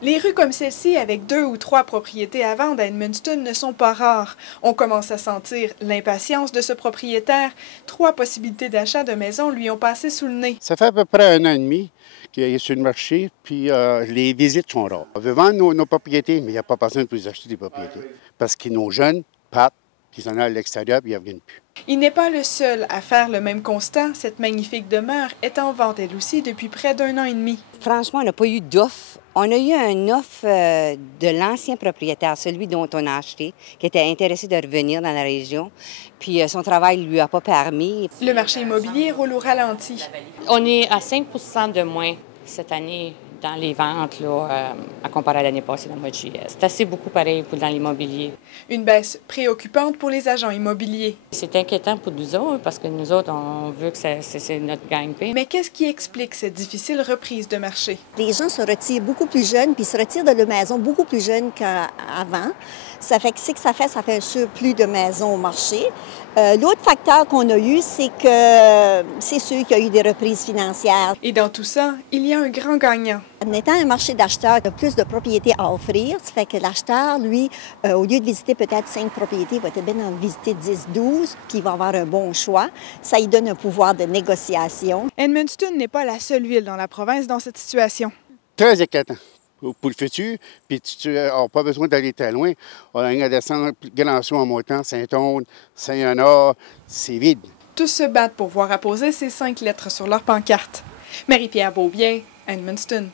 Les rues comme celle-ci, avec 2 ou 3 propriétés à vendre à Edmundston, ne sont pas rares. On commence à sentir l'impatience de ce propriétaire. 3 possibilités d'achat de maison lui ont passé sous le nez. Ça fait à peu près 1 an et demi qu'il est sur le marché, puis les visites sont rares. On veut vendre nos propriétés, mais il n'y a pas personne pour les acheter des propriétés. Parce que nos jeunes partent, puis ils s'en allent à l'extérieur, puis ils ne reviennent plus. Il n'est pas le seul à faire le même constat. Cette magnifique demeure est en vente elle aussi depuis près d'1 an et demi. Franchement, on n'a pas eu d'offre. On a eu un offre de l'ancien propriétaire, celui dont on a acheté, qui était intéressé de revenir dans la région. Puis son travail ne lui a pas permis. Le marché immobilier roule au ralenti. On est à 5 de moins cette année dans les ventes, là, à comparer à l'année passée dans le mois de juillet. C'est assez beaucoup pareil pour dans l'immobilier. Une baisse préoccupante pour les agents immobiliers. C'est inquiétant pour nous autres parce que nous autres, on veut que c'est notre gagne-pain. Mais qu'est-ce qui explique cette difficile reprise de marché? Les gens se retirent beaucoup plus jeunes, puis se retirent de leur maison beaucoup plus jeunes qu'avant. Ça fait que ça fait un surplus de maisons au marché. L'autre facteur qu'on a eu, c'est que c'est sûr qu'il y a eu des reprises financières. Et dans tout ça, il y a un grand gagnant. En étant un marché d'acheteurs, il y a plus de propriétés à offrir. Ça fait que l'acheteur, lui, au lieu de visiter peut-être 5 propriétés, il va être bien en visiter 10, 12, puis il va avoir un bon choix. Ça lui donne un pouvoir de négociation. Edmundston n'est pas la seule ville dans la province dans cette situation. Très inquiétant pour le futur, puis tu n'as pas besoin d'aller très loin. On a un descendre, Glencoe en montant, Saint-Onde, Saint-Honor, c'est vide. Tous se battent pour voir apposer ces 5 lettres sur leur pancarte. Marie-Pierre Beaubien, Edmundston.